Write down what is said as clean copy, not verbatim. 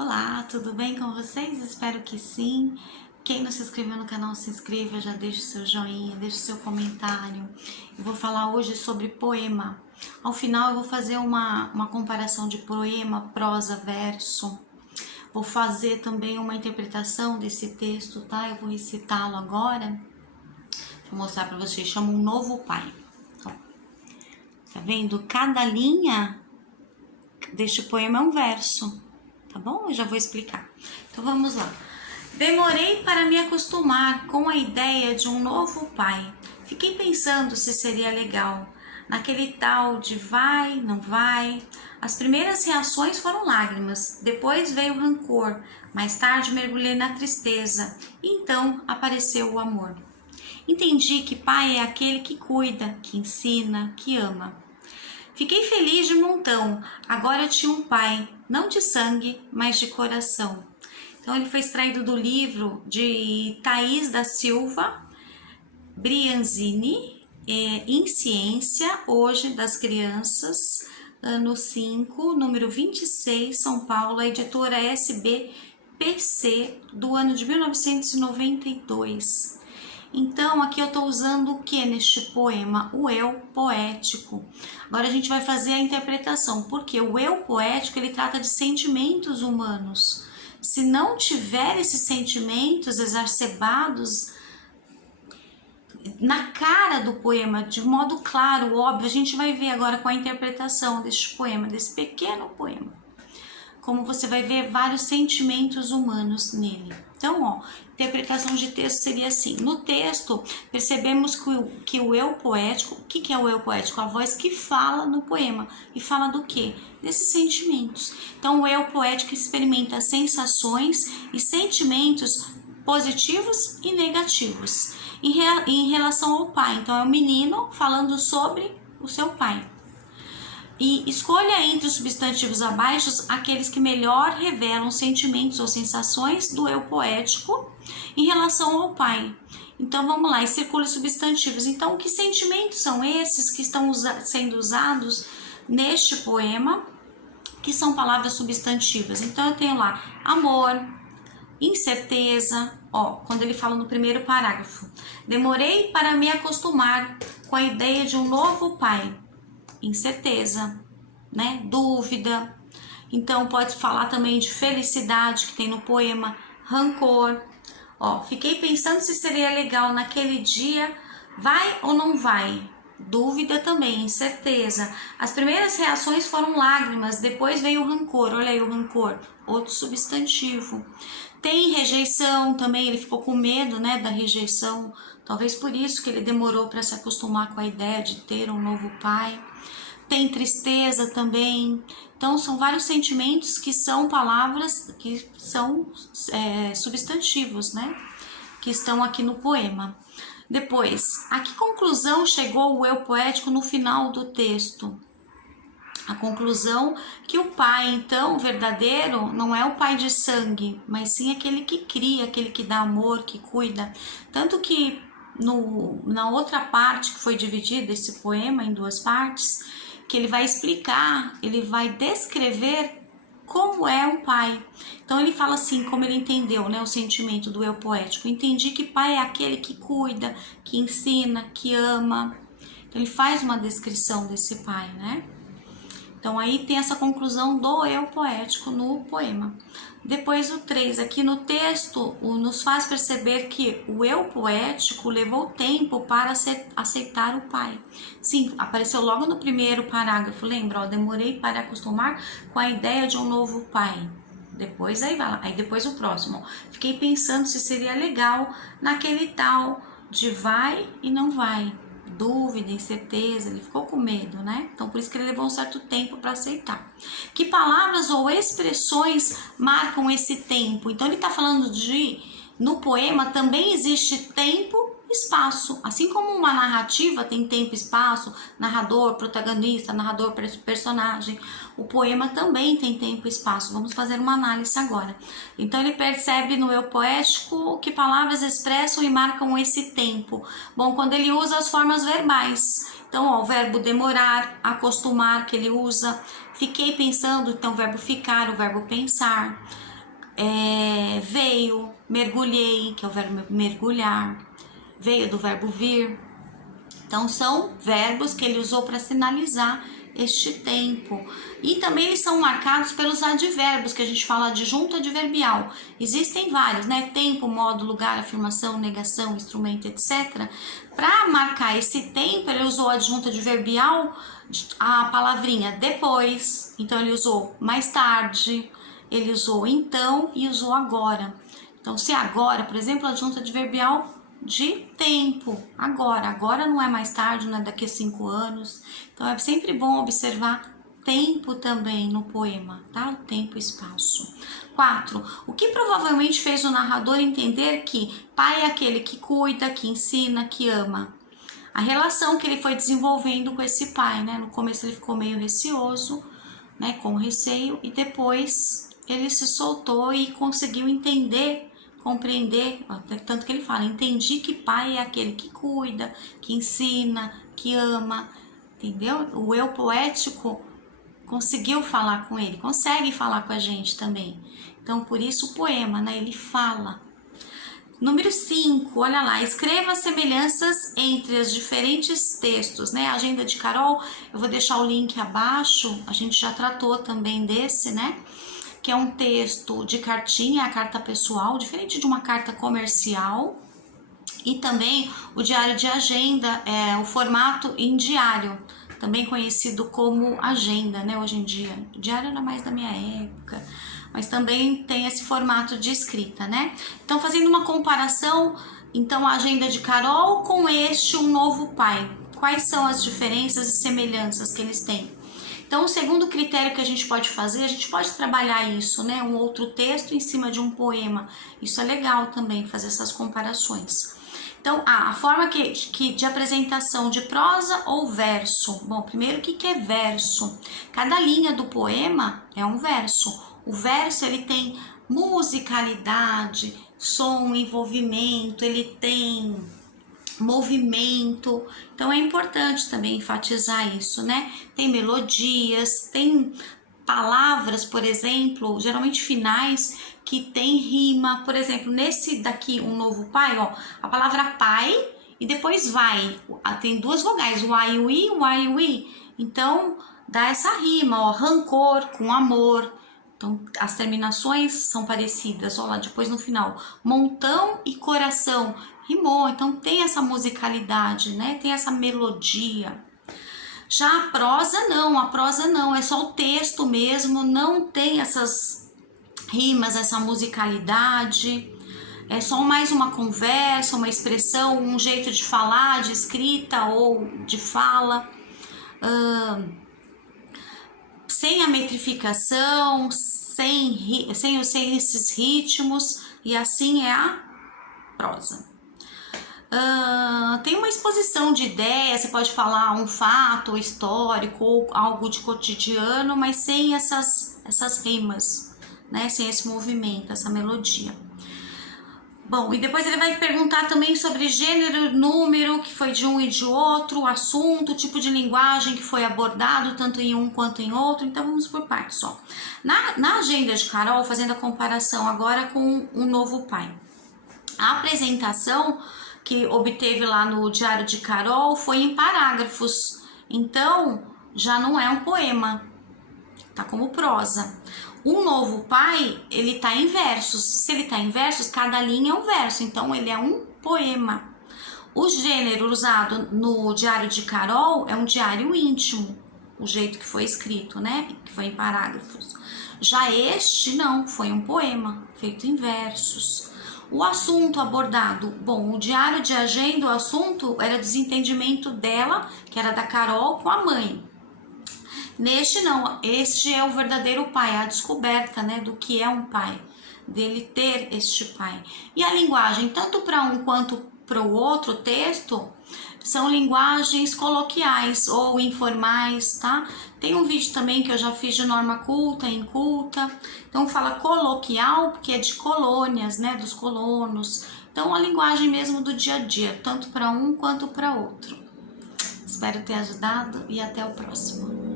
Olá, tudo bem com vocês? Espero que sim. Quem não se inscreveu no canal, se inscreva, já deixe seu joinha, deixe seu comentário. Eu vou falar hoje sobre poema. Ao final eu vou fazer uma comparação de poema, prosa, verso. Vou fazer também uma interpretação desse texto, tá? Eu vou recitá-lo agora. Vou mostrar para vocês, chama Um Novo Pai. Ó, tá vendo? Cada linha deste poema é um verso. Tá bom? Eu já vou explicar. Então vamos lá. Demorei para me acostumar com a ideia de um novo pai. Fiquei pensando se seria legal. Naquele tal de vai, não vai. As primeiras reações foram lágrimas, depois veio rancor. Mais tarde mergulhei na tristeza. E então apareceu o amor. Entendi que pai é aquele que cuida, que ensina, que ama. Fiquei feliz de montão, agora eu tinha um pai, não de sangue, mas de coração. Então ele foi extraído do livro de Thaís da Silva Brianzini, Em Ciência, Hoje das Crianças, ano 5, número 26, São Paulo, a editora SBPC, do ano de 1992. Então, aqui eu estou usando o que neste poema? O eu poético. Agora a gente vai fazer a interpretação, porque o eu poético ele trata de sentimentos humanos. Se não tiver esses sentimentos exacerbados na cara do poema, de modo claro, óbvio, a gente vai ver agora com a interpretação deste poema, desse pequeno poema. Como você vai ver vários sentimentos humanos nele. Então, ó, interpretação de texto seria assim. No texto, percebemos que o eu poético, o que é o eu poético? A voz que fala no poema. E fala do quê? Desses sentimentos. Então, o eu poético experimenta sensações e sentimentos positivos e negativos. Em relação ao pai, então é o menino falando sobre o seu pai. E escolha entre os substantivos abaixo aqueles que melhor revelam sentimentos ou sensações do eu poético em relação ao pai. Então vamos lá, e circule substantivos. Então, que sentimentos são esses que estão sendo usados neste poema, que são palavras substantivas? Então eu tenho lá amor, incerteza, ó, quando ele fala no primeiro parágrafo. Demorei para me acostumar com a ideia de um novo pai. Incerteza, né? Dúvida. Então pode falar também de felicidade que tem no poema, rancor. Ó, fiquei pensando se seria legal naquele dia, vai ou não vai? Dúvida também, incerteza. As primeiras reações foram lágrimas, depois veio o rancor. Olha aí o rancor, outro substantivo. Tem rejeição também, ele ficou com medo, né, da rejeição. Talvez por isso que ele demorou para se acostumar com a ideia de ter um novo pai. Tem tristeza também. Então, são vários sentimentos que são palavras, que são substantivos, né? Que estão aqui no poema. Depois, a que conclusão chegou o eu poético no final do texto? A conclusão que o pai, então, verdadeiro, não é o pai de sangue, mas sim aquele que cria, aquele que dá amor, que cuida. Tanto que na outra parte que foi dividida esse poema em duas partes, que ele vai explicar, ele vai descrever como é um pai. Então ele fala assim, como ele entendeu, né, o sentimento do eu poético. Entendi que pai é aquele que cuida, que ensina, que ama. Então ele faz uma descrição desse pai, né? Então aí tem essa conclusão do eu poético no poema. Depois o 3, aqui no texto, nos faz perceber que o eu poético levou tempo para aceitar o pai. Sim, apareceu logo no primeiro parágrafo, lembra? Ó, demorei para acostumar com a ideia de um novo pai. Depois aí vai lá, aí depois o próximo. Ó, fiquei pensando se seria legal naquele tal de vai e não vai. Dúvida, incerteza, ele ficou com medo, né? Então por isso que ele levou um certo tempo para aceitar. Que palavras ou expressões marcam esse tempo? Então ele tá falando no poema também existe tempo e espaço. Assim como uma narrativa tem tempo e espaço, narrador, protagonista, narrador, personagem, o poema também tem tempo e espaço. Vamos fazer uma análise agora. Então ele percebe no eu poético que palavras expressam e marcam esse tempo. Bom, quando ele usa as formas verbais. Então, ó, o verbo demorar, acostumar que ele usa. Fiquei pensando, então o verbo ficar, o verbo pensar. veio, mergulhei, que é o verbo mergulhar, veio do verbo vir. Então são verbos que ele usou para sinalizar este tempo. E também eles são marcados pelos advérbios, que a gente fala adjunto adverbial. Existem vários, né? Tempo, modo, lugar, afirmação, negação, instrumento, etc. Para marcar esse tempo, ele usou adjunto adverbial, a palavrinha depois. Então ele usou mais tarde, ele usou então e usou agora. Então se agora, por exemplo, adjunto adverbial de tempo, agora não é mais tarde, não é daqui a 5 anos. Então é sempre bom observar tempo também no poema, tá? O tempo e espaço. 4. O que provavelmente fez o narrador entender que pai é aquele que cuida, que ensina, que ama. A relação que ele foi desenvolvendo com esse pai, né? No começo ele ficou meio receoso, né? Com receio, e depois ele se soltou e conseguiu entender, compreender, tanto que ele fala, entendi que pai é aquele que cuida, que ensina, que ama, entendeu? O eu poético conseguiu falar com ele, consegue falar com a gente também. Então, por isso o poema, né? Ele fala. Número 5, olha lá, escreva as semelhanças entre os diferentes textos, né? A agenda de Carol, eu vou deixar o link abaixo, a gente já tratou também desse, né? Que é um texto de cartinha, a carta pessoal, diferente de uma carta comercial. E também o diário de agenda, é o formato em diário, também conhecido como agenda, né? Hoje em dia, o diário era mais da minha época, mas também tem esse formato de escrita, né? Então, fazendo uma comparação, então, a agenda de Carol com Um Novo Pai. Quais são as diferenças e semelhanças que eles têm? Então, o segundo critério que a gente pode fazer, a gente pode trabalhar isso, né? Um outro texto em cima de um poema. Isso é legal também, fazer essas comparações. Então, a forma de apresentação de prosa ou verso. Bom, primeiro, o que é verso? Cada linha do poema é um verso. O verso, ele tem musicalidade, som, envolvimento, ele tem movimento. Então, é importante também enfatizar isso, né? Tem melodias, tem palavras, por exemplo, geralmente finais, que tem rima. Por exemplo, nesse daqui, Um Novo Pai, ó, a palavra pai e depois vai. Tem duas vogais, o a e o i, o a e o i. Então, dá essa rima, ó, rancor com amor. Então, as terminações são parecidas, ó lá, depois no final. Montão e coração, rimou, então tem essa musicalidade, né? Tem essa melodia. Já a prosa não, é só o texto mesmo, não tem essas rimas, essa musicalidade, é só mais uma conversa, uma expressão, um jeito de falar, de escrita ou de fala, sem a metrificação, sem esses ritmos, e assim é a prosa. Tem uma exposição de ideias, você pode falar um fato histórico ou algo de cotidiano, mas sem essas rimas, né? Sem esse movimento, essa melodia. Bom, e depois ele vai perguntar também sobre gênero, número, que foi de um e de outro, assunto, tipo de linguagem que foi abordado, tanto em um quanto em outro. Então vamos por partes, ó. Na agenda de Carol, fazendo a comparação agora com Um Novo Pai. A apresentação que obteve lá no Diário de Carol foi em parágrafos, então já não é um poema, tá como prosa. Um Novo Pai, ele tá em versos. Se ele tá em versos, cada linha é um verso, então ele é um poema. O gênero usado no Diário de Carol é um diário íntimo, o jeito que foi escrito, né? Que foi em parágrafos. Já este não, foi um poema feito em versos. O assunto abordado, bom, o diário de agenda, o assunto era desentendimento dela, que era da Carol, com a mãe. Neste não, este é o verdadeiro pai, a descoberta, né, do que é um pai, dele ter este pai. E a linguagem, tanto para um quanto para o outro texto, são linguagens coloquiais ou informais, tá? Tem um vídeo também que eu já fiz de norma culta, inculta. Então fala coloquial, porque é de colônias, né, dos colonos. Então a linguagem mesmo do dia a dia, tanto para um quanto para outro. Espero ter ajudado e até o próximo.